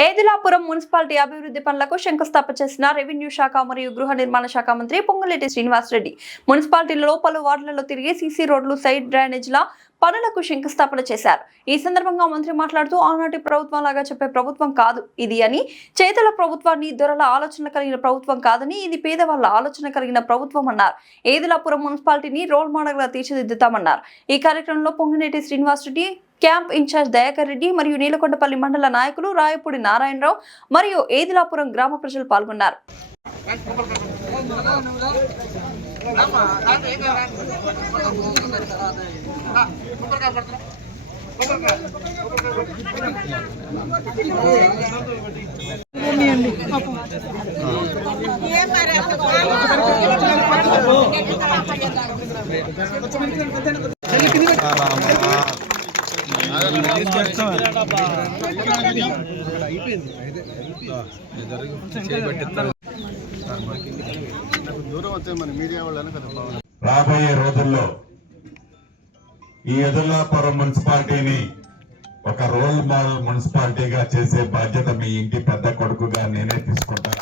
ఏదిలాపురం municipality అభివృద్ధి పనులకు శంకుస్థాపన చేసిన రెవెన్యూ శాఖ మరియు గృహ నిర్మాణ శాఖ మంత్రి పొంగులేటి శ్రీనివాసరెడ్డి. మున్సిపాలిటీలో పలు వార్డులలో తిరిగి సీసీ రోడ్లు సైడ్ డ్రైనేజ్ల పనులకు శంకుస్థాపన చేశారు. ఈ సందర్భంగా మంత్రి మాట్లాడుతూ ఆనాటి ప్రభుత్వం లాగా చెప్పే ప్రభుత్వం కాదు ఇది అని చేతల ప్రభుత్వాన్ని దొరల ఆలోచన కలిగిన ప్రభుత్వం కాదని ఇది పేదవాళ్ళ ఆలోచన కలిగిన ప్రభుత్వం అన్నారు. ఏదిలాపురం మున్సిపాలిటీని రోల్ మోడల్గా తీర్చిదిద్దుతామన్నారు. ఈ కార్యక్రమంలో పొంగినేటి శ్రీనివాసరెడ్డి క్యాంప్ ఇన్ఛార్జ్ దయాకర్ రెడ్డి మరియు నీలకొండపల్లి మండల నాయకులు రాయపూడి నారాయణరావు మరియు ఏదిలాపురం గ్రామ ప్రజలు పాల్గొన్నారు. రాబోయే రోజుల్లో ఈ ఎదుర్లాపురం మున్సిపాలిటీని ఒక రోల్ మోడల్ మున్సిపాలిటీగా చేసే బాధ్యత మీ ఇంటి పెద్ద కొడుకుగా నేనే తీసుకుంటా.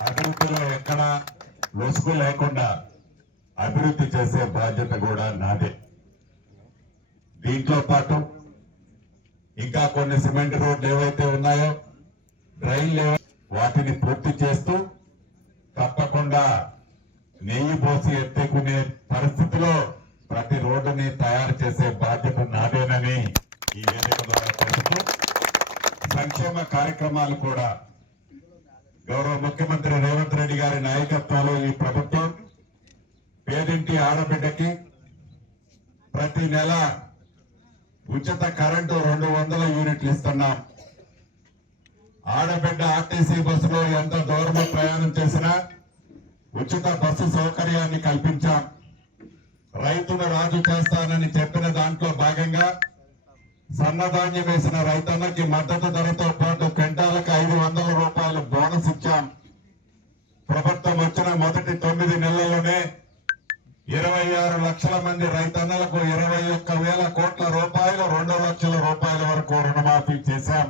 అభివృద్ధిలో ఎక్కడా లొసుగు లేకుండా అభివృద్ధి చేసే బాధ్యత కూడా నాదే. దీంట్లో పాటు ఇంకా కొన్ని సిమెంట్ రోడ్లు ఏవైతే ఉన్నాయో డ్రైన్లు వాటిని పూర్తి చేస్తూ తప్పకుండా నెయ్యి పోసి ఎత్తుకునే పరిస్థితిలో ప్రతి రోడ్డుని తయారు చేసే బాధ్యత నాదేనని ఈ వేదిక ద్వారా తెలుస్తూ సంక్షేమ కార్యక్రమాలు కూడా గౌరవ ముఖ్యమంత్రి రేవంత్ రెడ్డి గారి నాయకత్వంలో ఈ ప్రభుత్వం పేదింటి ఆడబిడ్డకి ప్రతి నెల ఉచిత కరెంటు రెండు వందల యూనిట్లు ఇస్తున్నాం. ఆడబిడ్డ ఆర్టీసీ బస్సులో ఎంత దూరం ప్రయాణం చేసినా ఉచిత బస్సు సౌకర్యాన్ని కల్పించాం. రైతును రాజు చేస్తానని చెప్పిన దాంట్లో భాగంగా సన్నధాన్యం వేసిన రైతన్నకి మద్దతు ధరతో పాటు క్వింటాలకు ఐదు వందల రూపాయలు బోనస్ ఇచ్చాం. ప్రభుత్వం వచ్చిన మొదటి తొమ్మిది నెలల్లోనే ఇరవై ఆరు లక్షల మంది రైతన్నలకు ఇరవై ఒక్క వేల కోట్ల రూపాయలు రెండు లక్షల రూపాయల వరకు రుణమాఫీ చేశాం.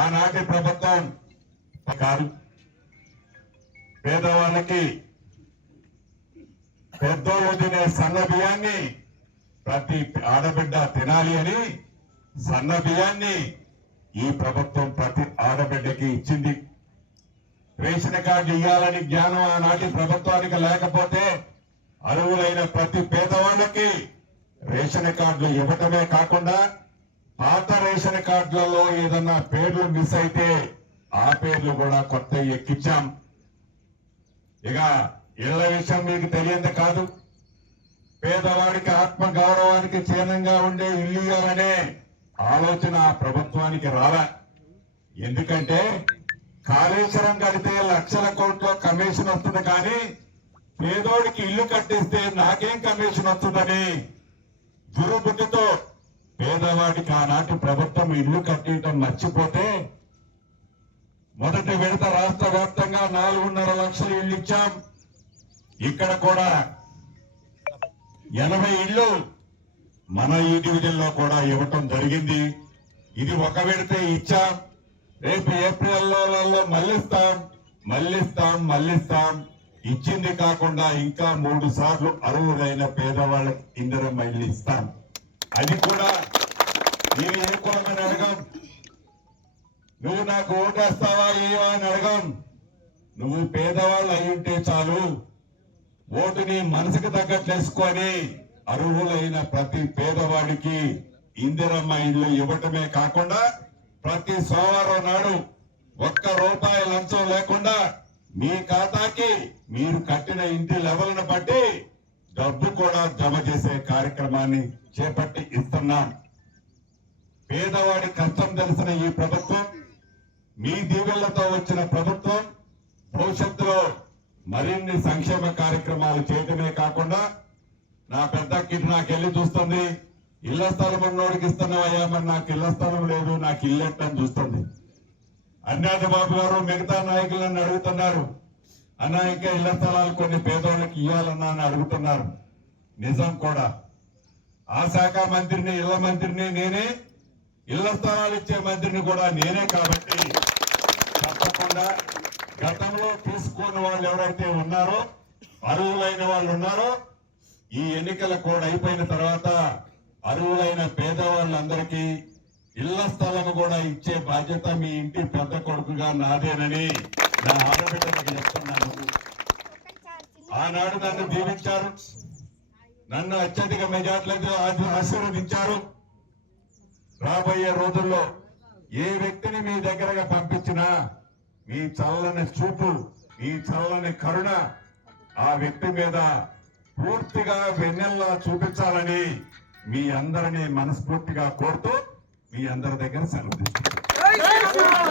ఆనాటి ప్రభుత్వం కాదు. పేదవాళ్ళకి పెద్దోళ్ళు తినే సన్న బియ్యాన్ని ప్రతి ఆడబిడ్డ తినాలి అని సన్న బియ్యాన్ని ఈ ప్రభుత్వం ప్రతి ఆడబిడ్డకి ఇచ్చింది. రేషన్ కార్డు ఇవ్వాలని జ్ఞానం ఆనాటి ప్రభుత్వానికి లేకపోతే అరువులైన ప్రతి పేదవాళ్ళకి రేషన్ కార్డులు ఇవ్వటమే కాకుండా పాత రేషన్ కార్డులలో ఏదన్నా పేర్లు మిస్ అయితే ఆ పేర్లు కూడా కొత్త ఎక్కించాం ఇక ఇళ్ళ విషయం మీకు తెలియంది కాదు. పేదవాడికి ఆత్మ గౌరవానికి చిహ్నంగా ఉండే ఇల్లు ఇవ్వాలనే ఆలోచన ఆ ప్రభుత్వానికి రాలా. ఎందుకంటే కాళేశ్వరం కడితే లక్షల కోట్ల కమిషన్ వస్తుంది కానీ పేదోడికి ఇల్లు కట్టిస్తే నాకేం కమిషన్ వస్తుందని దుర్బుద్ధితో పేదవాడికి ఆనాటి ప్రభుత్వం ఇల్లు కట్టించడం మర్చిపోతే మొదటి విడత రాష్ట్ర వ్యాప్తంగా నాలుగున్నర లక్షల ఇల్లు ఇచ్చాం. ఇక్కడ కూడా ఎనభై ఇళ్ళు మన ఈ డివిజన్లో కూడా ఇవ్వటం జరిగింది. ఇది ఒక విడతే ఇచ్చాం. రేపు ఏప్రిల్లో మళ్ళిస్తాం మళ్ళిస్తాం మళ్ళిస్తాం. ఇచ్చింది కాకుండా ఇంకా మూడు సార్లు అరువులైన పేదవాళ్ళకి ఇందిరమ్మ ఇల్లు ఇస్తాం. అది కూడా మీరు ఏ కులమని అడగం. నువ్వు నాకు ఓటేస్తావా ఏవా అని అడగం. నువ్వు పేదవాళ్ళు అయి ఉంటే చాలు. ఓటుని మనసుకు తగ్గట్లేసుకొని అర్హులైన ప్రతి పేదవాడికి ఇందిరమ్మ ఇల్లు ఇవ్వటమే కాకుండా ప్రతి సోమవారం నాడు ఒక్క రూపాయి లంచం లేకుండా మీ ఖాతాకి మీరు కట్టిన ఇంటి లెవెల్ను బట్టి డబ్బు కూడా జమ చేసే కార్యక్రమాన్ని చేపట్టి ఇస్తున్నాం పేదవాడి కష్టం తెలిసిన ఈ ప్రభుత్వం మీ దీవెళ్ళతో వచ్చిన ప్రభుత్వం భవిష్యత్తులో మరిన్ని సంక్షేమ కార్యక్రమాలు చేయటమే కాకుండా నా పెద్ద కిడ్ నాకెళ్ళి చూస్తుంది. ఇళ్ళ స్థలం ఉన్నోడికి ఇస్తున్నావయ్యా మరి నాకు ఇళ్ళ స్థలం లేదు నాకు ఇల్లు ఎట్టని చూస్తుంది. అన్నాథ బాబు గారు మిగతా నాయకులను అడుగుతున్నారు. అన్న ఇంకా ఇళ్ళ స్థలాలు కొన్ని పేదోళ్ళకి ఇవ్వాలన్నా అని అడుగుతున్నారు. నిజం కూడా. ఆ శాఖ మంత్రిని ఇళ్ళ మంత్రిని నేనే ఇళ్ళ స్థలాలు ఇచ్చే మంత్రిని కూడా నేనే కాబట్టి తప్పకుండా గతంలో తీసుకున్న వాళ్ళు ఎవరైతే ఉన్నారో అర్హులైన వాళ్ళు ఉన్నారో ఈ ఎన్నికల కోడ్ అయిపోయిన తర్వాత అర్హులైన పేదవాళ్ళందరికీ ఇళ్ళ స్థలం కూడా ఇచ్చే బాధ్యత మీ ఇంటి పెద్ద కొడుకుగా నాదేనని నా ఆడబిడ్డలకు చెప్తున్నాను ఆనాడు నన్ను దీవించారు. నన్ను అత్యధిక మెజార్టీలతో ఆశీర్వదించారు. రాబోయే రోజుల్లో ఏ వ్యక్తిని మీ దగ్గరగా పంపించినా మీ చల్లని చూపు మీ చల్లని కరుణ ఆ వ్యక్తి మీద పూర్తిగా వెన్నెల్లా చూపించాలని మీ అందరినీ మనస్ఫూర్తిగా కోరుతూ మీ అందరి దగ్గర సెలవు తీసుకుంటాను